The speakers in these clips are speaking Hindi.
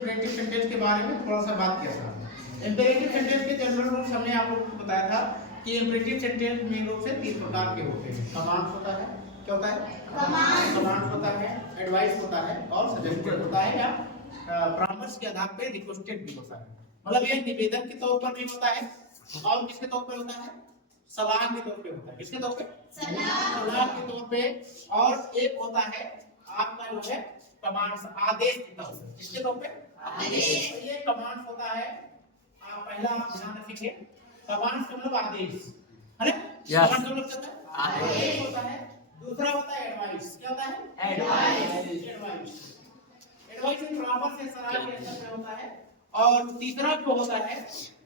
इम्पेरेटिव सेंटेंस के बारे में थोड़ा सा बात किया था। इम्पेरेटिव सेंटेंस के जनरल रूल्स हमने आप लोगों को बताया था कि इम्पेरेटिव सेंटेंस मेन रूप से 3 प्रकार के होते हैं। कमांड होता है, क्या होता है? कमांड होता है, एडवाइस होता है और सजेस्टेड होता है या परामर्श के आधार पे रिक्वेस्टेड भी होता है। मतलब ये निवेदन के तौर पर भी होता है और किसके तौर पर होता है? सलाह के तौर पे होता है। किसके तौर पे? सलाह के तौर पे। और एक होता है आपका जो है कमांड्स, आदेश के तौर पे। किसके तौर पे? आदेश। ये कमांड्स होता है, आप पहला ध्यान रखिए, कमांड्स का मतलब आदेश है ना? कमांड का मतलब क्या होता है? आदेश होता है। दूसरा होता है एडवाइस। क्या होता है? एडवाइस। एडवाइस एक प्रॉपर से सलाह के अंदर में होता है। और तीसरा जो होता है,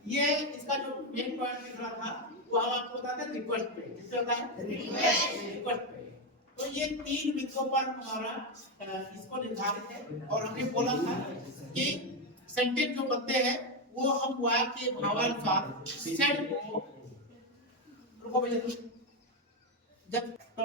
ये इसका जो मेन पॉइंट तीसरा था वो हम आपको बताते हैं रिक्वेस्ट पे। किससे होता है? रिक्वेस्ट पे। तो ये 3 बिंदुओं पर हमारा इसको निर्धारित है। और हमने बोला था कि सेंटेंस जो बनते हैं वो हम वाक्य के भावानुसार सेट को रुको भैया जब तो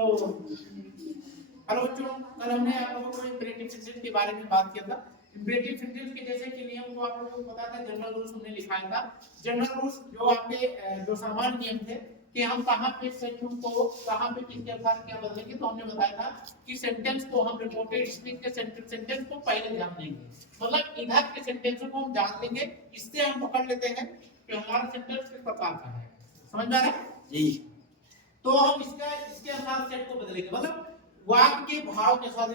हेलो बच्चों, कल हमने आप लोगों को इम्पेरेटिव सेंटेंस के बारे में बात किया था। इम्पेरेटिव सेंटेंस के जैसे कि नियम को आप लोगों को पता था, जनरल रूल्स हमने लिखाया था। जनरल रूल्स जो आपके जो सामान्य नियम थे कि हम कहां पे सेंटेंस को कहां पे किसके आधार क्या बदलेंगे, तो हमने बताया था कि सेंटेंस को हम रिपोर्टेड स्पीच के सेंटेंस को पहले ध्यान देंगे। मतलब इधर के सेंटेंस को हम जान लेंगे, इससे हम पकड़ लेते हैं कि हमारा सेंटेंस किस प्रकार का है। समझ में आ रहा है जी? तो हम इसके अनुसार सेट को बदलेंगे। मतलब वाक्य के भाव के साथ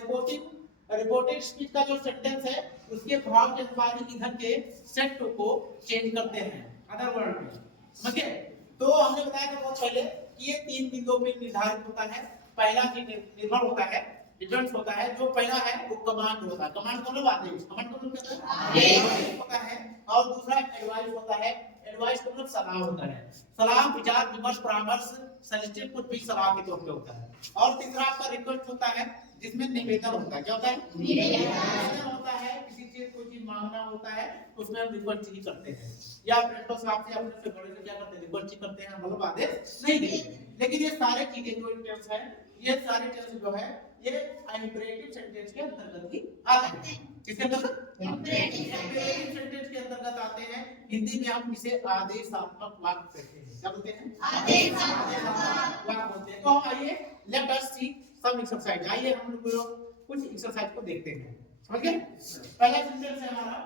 रिपोर्टेड स्पीच का जो सेंटेंस है उसके भाव के अनुसार इधर के सेट को चेंज करते हैं अदर वर्ड में। समझिए? तो हमने बताया था बहुत पहले कि ये 3 बिंदुओं पे निर्धारित होता है। पहला चीज निर्भर होता है, डिफरेंस होता है। जो पहला है वो कमांड होता है। कमांड का मतलब आदेश। कमांड का मतलब क्या होता है? और दूसरा एडवाइस होता है। एडवाइस का मतलब सलाह होता है। सलाह, विचार, विमर्श, परामर्श, सजेशन कुछ भी सलाह के तौर पे होता है। और तीसरा आपका रिक्वेस्ट होता है जिसमें निवेदन होता है। क्या होता है? निवेदन होता है। किसी चीज कोई चीज मांगना होता है तो उसमें हम रिक्वेस्ट ही करते हैं, या प्रिंटो साहब से अपने से बड़े से क्या करते हैं? रिक्वेस्ट ही करते हैं, मतलब आदेश नहीं देते। लेकिन ये सारे चीजें जो टेंस है, ये सारे टेंस जो है ये इम्पेरेटिव सेंटेंस के अंतर्गत ही आते हैं। किसके अंतर्गत? इम्पेरेटिव सेंटेंस के अंतर्गत आते हैं। हिंदी में हम इसे आदेशात्मक वाक्य कहते हैं। क्या बोलते हैं? आदेशात्मक वाक्य बोलते हैं। तो आइए लेट अस सी सम एक्सरसाइज। आइए हम लोग कुछ एक्सरसाइज को देखते हैं। समझ गए? पहला सेंटेंस है हमारा,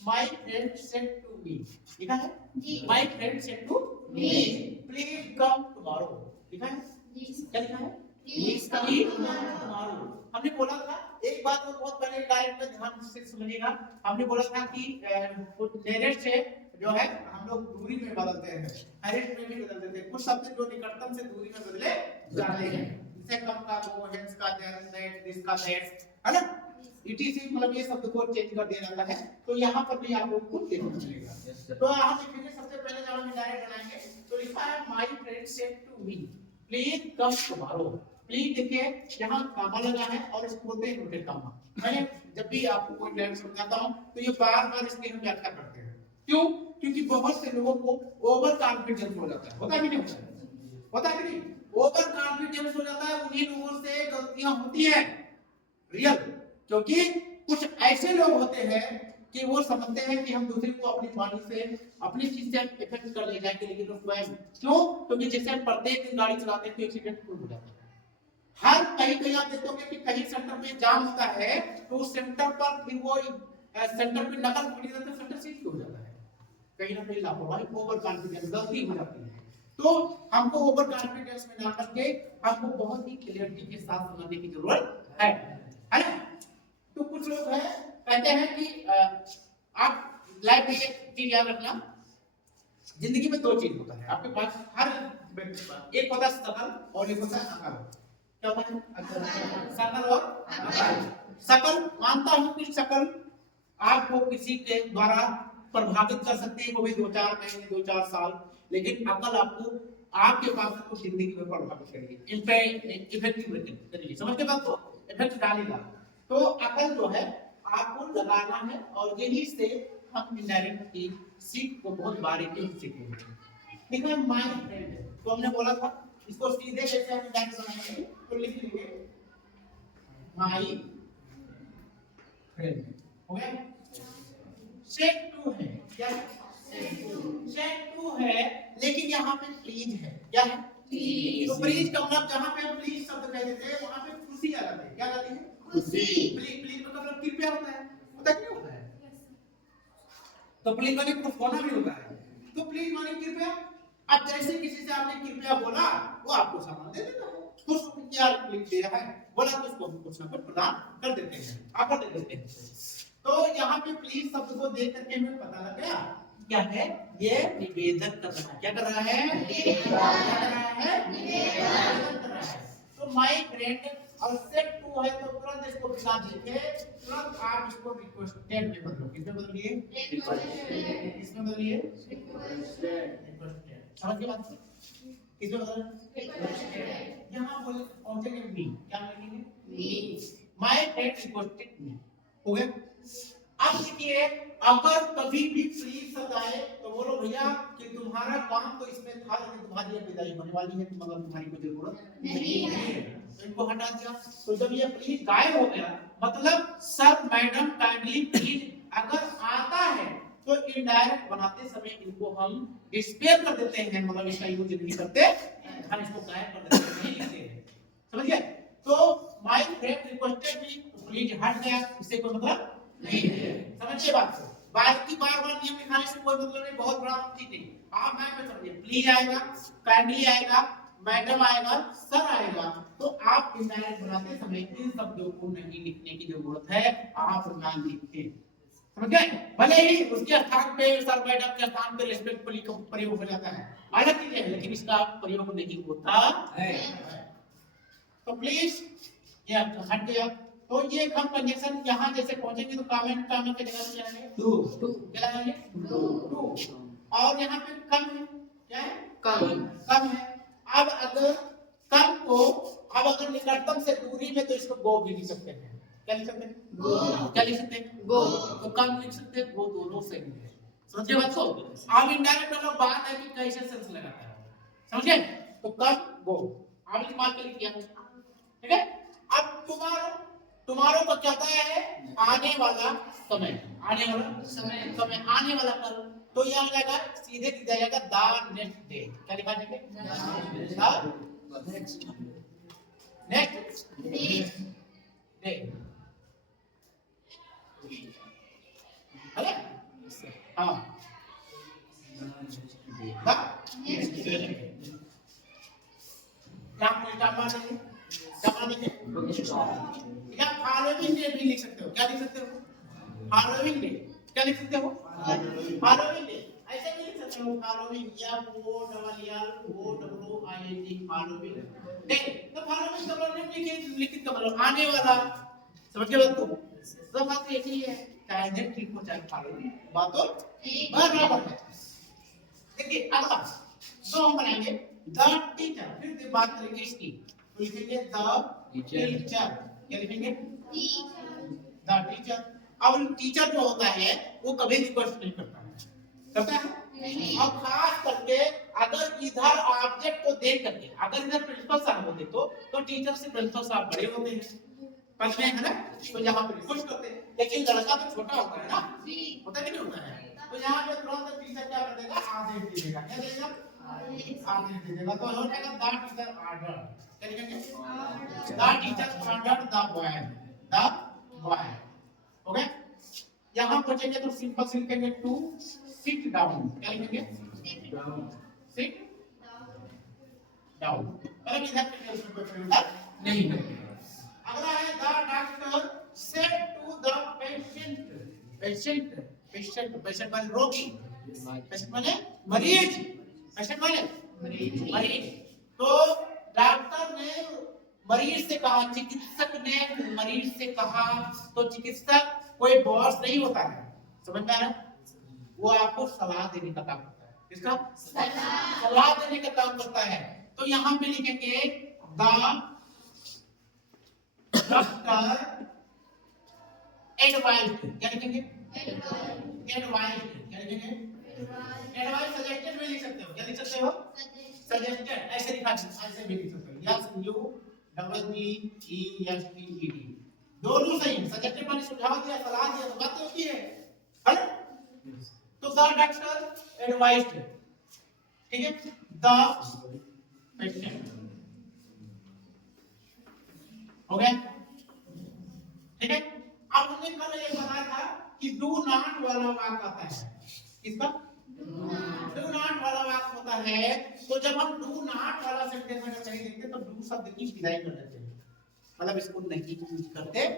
my friend said to me. लिखा है my friend said to me please come tomorrow. लिखा है? क्या लिखा है? Please come tomorrow. हमने बोला था एक बात और बहुत पहले डायरेक्ट में ध्यान से समझिएगा। हमने बोला था कि नियरेस्ट से जो है हम लोग दूरी में बदलते हैं, डायरेक्ट में भी बदल देते हैं। कुछ शब्द जो निकटतम से दूरी में बदले जाते हैं, जैसे कम का वो, हेंस का देयर, दैट, दिस का दैट, है ना? इटीसी मतलब ये शब्द को चेंज कर दिया जाता है। तो यहाँ पर भी आप लोगों को देखना मिलेगा। तो हम लिखेंगे सबसे पहले जब हम डायरेक्ट बनाएंगे तो लिखा है my friend said to me please come tomorrow. Please देखिए यहाँ कामा लगा है और इसको बोलते हैं नोटेड कामा। मैंने जब भी आपको कोई लैंग्वेज समझाता हूं तो ये बार-बार इसकी हम व्याख्या करते हैं। क्यों? क्योंकि बहुत से लोगों को ओवर कॉन्फिडेंस हो जाता है। होता है कि नहीं होता है? होता है कि नहीं? ओवर कॉन्फिडेंस हो जाता है, उन्हीं लोगों से गलतियां होती हैं रियल। क्योंकि कुछ ऐसे लोग होते हैं कि वो समझते हैं कि हम दूसरे को अपनी वाणी से, अपनी चीज से इफेक्ट कर ले जाएंगे, लेकिन वो स्वयं क्यों? क्योंकि जैसे हम प्रत्येक दिन गाड़ी चलाते हैं तो एक्सीडेंट हो जाता है। हर कहीं आप देखोगे कि कहीं सेंटर पे जाम होता है तो उस सेंटर पर फिर वो सेंटर पे नकल पड़ी रहती है, सेंटर सीट हो जाता है। कहीं ना कहीं लापरवाही, ओवर कॉन्फिडेंस, गलती हो जाती है। तो हमको ओवर कॉन्फिडेंस में ना करके हमको बहुत ही क्लियरिटी के साथ समझने की जरूरत है ना? तो कुछ लोग हैं कहते हैं कि आप लाइफ में एक चीज याद रखना, जिंदगी में 2 चीज होता है आपके पास, हर व्यक्ति पास। एक होता है शकल और एक होता है अकल। क्या होता है? शकल और अकल। शकल, मानता हूं कि शकल आपको किसी के द्वारा प्रभावित कर सकती है, वो भी 2-4 महीने, 2-4 साल। लेकिन अकल आपको आपके पास तो जिंदगी में प्रभावित करेगी, इफेक्टिव करेगी। समझ के बात को? इफेक्ट डालेगा। तो अकल जो है आपको लगाना है और यही से हम इनडायरेक्टली सीख को बहुत बारीकी से सीखेंगे। देखो माय फ्रेंड, तो हमने बोला था इसको सीधे जैसे हम डायरेक्ट बनाएंगे तो लिख लेंगे माय फ्रेंड। हो गया? सेट टू है, क्या है? सेट टू है, लेकिन यहाँ पे प्लीज है, क्या है? तो प्लीज का मतलब जहाँ पे हम प्लीज शब्द कह देते हैं वहाँ पे खुशी आ जाती है, क्या आती है? खुशी। प्लीज प्लीज मतलब कृपया होता है, पता क्यों होता है? तो प्लीज माने कुछ होना भी होता है, तो प्लीज माने कृपया। अब जैसे किसी से आपने कृपया बोला, वो आपको सामान दे देता है, खुश यार प्लीज दिया है, बोला तो उसको कुछ ना कुछ प्रदान कर देते हैं, ऑफर दे देते हैं। तो यहाँ पे प्लीज शब्द को देख करके हमें पता लग गया क्या है, ये निवेदन कर रहा है, क्या कर रहा है? निवेदन कर रहा है। तो माय फ्रेंड और सेट टू है, तो तुरंत इसको बिना देखे तुरंत आप इसको रिक्वेस्टेड में बदलो, किसमें बदलिए? किसमें बदलिए? रिक्वेस्टेड। समझ गए बात? किसमें बदलना? यहाँ बोले पहुंचेंगे मी, क्या लिखेंगे? मी। माय फ्रेंड रिक्वेस्टेड मी, हो गया? अब देखिए, अगर कभी भी प्लीज शब्द आए तो बोलो भैया कि तुम्हारा काम तो इसमें था, लेकिन तुम्हारी अब विदाई होने वाली है, मतलब तुम्हारी कोई जरूरत नहीं है, तो इनको हटा दिया। तो जब ये प्लीज गायब हो गया, मतलब सर मैडम काइंडली प्लीज अगर आता है तो इनडायरेक्ट बनाते समय इनको हम डिस्पेयर कर देते हैं, मतलब इसका यूज नहीं करते, हम इसको गायब कर देते हैं, नहीं लिखते हैं। समझ गए? तो my friend requested me, please हट गया, इससे कोई मतलब नहीं है। समझिए बात को, बात की बार-बार नियम निकालने से कोई मतलब नहीं, बहुत बड़ा चीज नहीं। आप मैं समझिए, प्लीज आएगा, काइंडली आएगा, मैडम आएगा, सर आएगा, तो आप इनडायरेक्ट बनाते समय इन शब्दों को नहीं लिखने की जरूरत है, आप ना लिखें। समझ गए? भले ही उसके स्थान पे सर मैडम के स्थान पे रेस्पेक्टफुली का प्रयोग हो जाता है, अलग चीज है, लेकिन इसका प्रयोग नहीं होता है। तो प्लीज ये हट गया। तो ये कम कंजक्शन यहाँ जैसे पहुंचेंगे तो कामेंट कामेंट की जगह क्या है? टू। क्या लगाएंगे? टू। और यहाँ पे कम है, क्या है? कम है। अब अगर कम को, अब अगर निकटतम से दूरी में, तो इसको गो भी लिख सकते हैं, क्या लिख सकते हैं? गो। क्या लिख सकते हैं? गो। तो कम लिख सकते हैं, वो दोनों सही है। समझे बात को? अब इनडायरेक्ट वाला बात है कि कैसे सेंस लगाता है, समझे? तो कम गो आप इस्तेमाल कर लिया, ठीक है? अब टुमारो को कहता है आने वाला समय, आने वाला समय आने वाला कल, तो यह हो जाएगा, सीधे दिया जाएगा द नेक्स्ट डे, क्या लिखा जाएगा? नेक्स्ट डे, है हाँ, या फॉलोइंग डे भी लिख सकते हो, क्या लिख सकते हो? फॉलोइंग डे, क्या लिख सकते हो? फॉलोइंग डे, ऐसे भी लिख सकते हो, फॉलोइंग या वो double L O W I N G, following day. तो फॉलोइंग डबल लिखिए, लिखित का मतलब आने वाला, समझ गए बात को? तो बात एक ही है, चाहे ठीक हो चाहे फॉलोइंग, बात तो बराबर है। देखिए अगला तो हम बनाएंगे द टीचर, फिर बात करेंगे इसकी, तो लिखेंगे द टीचर, क्या लिखेंगे? The teacher. अब टीचर जो होता है वो कभी रिक्वेस्ट नहीं करता है, करता है? और खास करके अगर इधर ऑब्जेक्ट को देख करके, अगर इधर प्रिंसिपल साहब होते तो टीचर से प्रिंसिपल साहब बड़े होते हैं, समझ में है ना? तो यहाँ पे रिक्वेस्ट करते हैं, लेकिन लड़का तो छोटा होता है ना, होता कि नहीं होता है? तो यहाँ पे तुरंत टीचर क्या कर देगा? आदेश दे देगा, क्या देगा? आदेश दे देगा। तो हो जाएगा द टीचर ऑर्डर, क्या लिखेंगे? The teacher order the boy, हो गया? यहाँ पहुंचेंगे तो सिंपल से लिखेंगे टू सिट डाउन, क्या लिखेंगे? सिट डाउन, मतलब इधर पे उसमें कोई प्रयोग नहीं है। अगला है the doctor said to the patient, patient माने रोगी, पेशेंट माने मरीज, पेशेंट माने मरीज। तो डॉक्टर ने मरीज से कहा, चिकित्सक ने मरीज से कहा, तो चिकित्सक कोई बॉस नहीं होता है, समझ में आ रहा है? वो आपको सलाह देने का काम करता है, किसका? सलाह देने का काम करता है। तो यहाँ पे लिखेंगे द डॉक्टर एडवाइज, क्या लिखेंगे? एडवाइज, क्या लिखेंगे? एडवाइज सजेस्टेड भी लिख सकते हो, क्या लिख सकते हो? सजेस्टेड, ऐसे लिखा, ऐसे भी लिख सकते हो, yes U double E E S T E D, दोनों सही है। सजेस्टेड माने सुझाव दिया, सलाह दिया, तो बात होती है, तो द डॉक्टर एडवाइज्ड, ठीक है, द पेशेंट, हो गया, ठीक है। अब हमने कल ये बताया था कि डू नॉट वाला वाक्य आता है, किसका? डू नॉट वाला वाक्य होता है। तो जब हम डू नॉट वाला सेंटेंस में कहीं देखते हैं तो डू शब्द की विदाई कर देते हैं, मतलब इसको नहीं यूज करते हैं।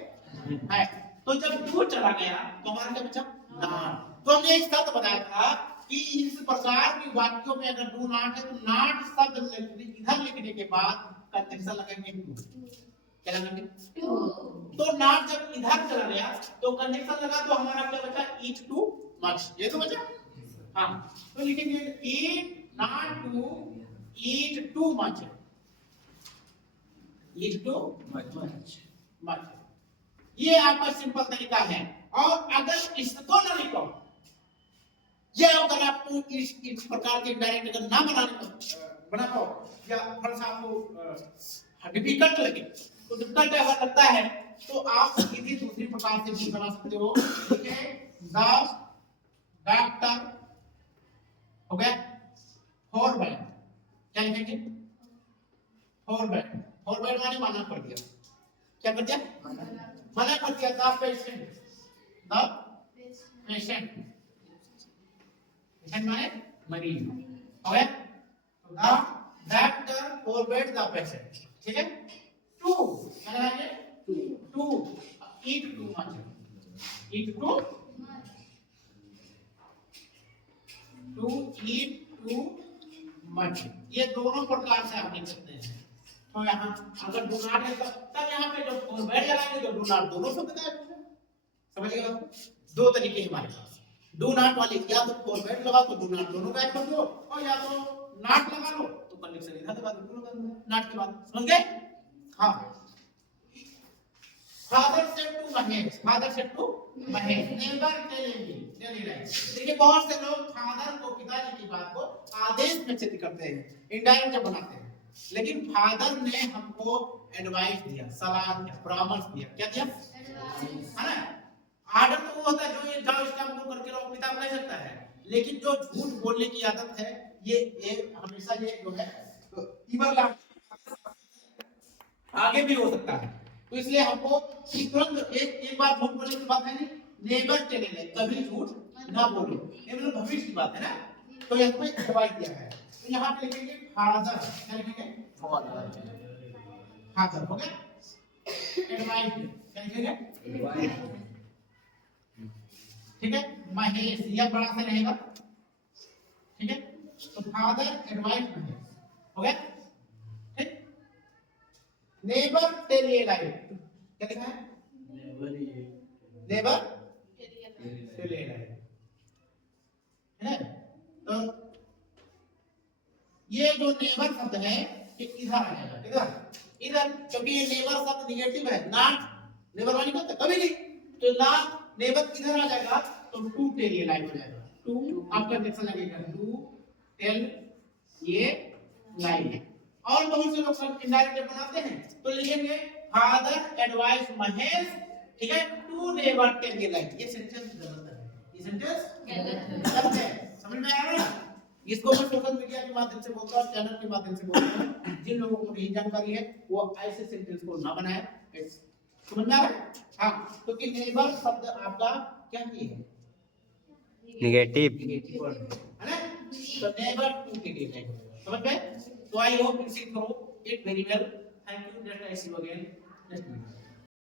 तो जब डू चला गया तो हमारा क्या बचा? नॉट। तो हमने एक शब्द बताया था कि इस प्रकार के वाक्यों में अगर डू नॉट है तो नॉट शब्द इधर लिखने के बाद कंजंक्शन लगाएंगे टू, क्या लगाएंगे? टू। तो नॉट जब इधर चला गया तो कंजंक्शन लगा तो हमारा क्या बचा? ईट टू मच, ये तो बचा। हाँ, तो लिखेंगे eat not to eat too much, eat too much, much. ये आपका सिंपल तरीका है। और अगर इसको ना लिखो, ये अगर आपको इस प्रकार के डायरेक्ट अगर ना बना पाओ या थोड़ा सा आपको डिफिकल्ट लगे, तो डिफिकल्ट अगर लगता है तो आप सीधी दूसरी प्रकार से भी बना सकते हो। ठीक है, द डॉक्टर, हो गया, फॉरवर्ड, क्या लिखेंगे? फॉरवर्ड, फॉरवर्ड माने मना कर दिया, क्या कर दिया? मना कर दिया। The patient, the patient, patient माने मरीज, हो गया। The doctor forward the patient, ठीक है। टू क्या लगाएंगे? To eat too much, eat to, to eat too much, ये दोनों प्रकार से आप लिख सकते हैं। तो यहाँ अगर डू नॉट है तब यहाँ पे जो फॉरवर्ड लगाएंगे तो डू नॉट दोनों शब्द गायब हो जाएंगे, समझ गए? दो तरीके हमारे पास, डू नॉट वाले या तो फॉरवर्ड लगा तो डू नॉट दोनों गायब कर दो, और या तो नॉट लगा लो तो कंडीशन इधर दबा दो, दोनों नॉट के बाद, समझ गए? हाँ। Father said to Mahesh, father said to Mahesh, never tell him, देखिए बहुत से लोग फादर को, पिताजी की बात को आदेश में चित्र करते हैं, इंडायरेक्ट जब बनाते हैं, लेकिन फादर ने हमको एडवाइस दिया, सलाह दिया, परामर्श दिया, क्या दिया? है ना। आर्डर तो वो होता है जो ये जाओ इस काम को करके रहो, पिता कह सकता है, लेकिन जो झूठ बोलने की आदत है ये हमेशा ये जो है इवन आगे भी हो सकता है। तो इसलिए हमको तुरंत एक बार झूठ बोलने की बात है नहीं, नेवर टेल, कभी झूठ ना बोलो, ये मतलब भविष्य की बात है ना। तो यहाँ पे एडवाइस दिया है, तो यहाँ पे लिखेंगे फादर, क्या लिखेंगे? फादर, हो गया। एडवाइस क्या लिखेंगे? ठीक है, महेश, यह बड़ा सा रहेगा, ठीक है। तो फादर एडवाइस महेश, हो गया। ठीक, नेवर टेल ए लाई, क्या लिखा है? नेवर टेल ए लाई, है। तो ये जो नेवर शब्द है ये इधर आ जाएगा, इधर इधर, क्योंकि ये नेवर शब्द निगेटिव है, नॉट नेवर वाली बात कभी नहीं, तो नॉट नेवर किधर आ जाएगा? तो टू टेल ये लाइन हो जाएगा, टू आपका जैसा लगेगा, टू टेल ये लाइन। और बहुत से लोग सब इनडायरेक्ट बनाते हैं, तो लिखेंगे फादर एडवाइस महेश, ठीक है, टू नेवर टेल ये लाइन। ये सेंटेंस गलत है, ये सेंटेंस गलत है, समझ में आ रहा है? इसको मैं सोशल मीडिया के माध्यम से बोलता हूं, चैनल के माध्यम से बोलता हूं, जिन लोगों को नहीं जानकारी है वो ऐसे सेंटेंस को ना बनाए, समझ में आ रहा है? हाँ, तो कि नेबर शब्द आपका क्या की है? नेगेटिव, है ना। तो नेबर टू के लिए समझ गए? तो I hope you see through it very well. Thank you, next I see you again next video.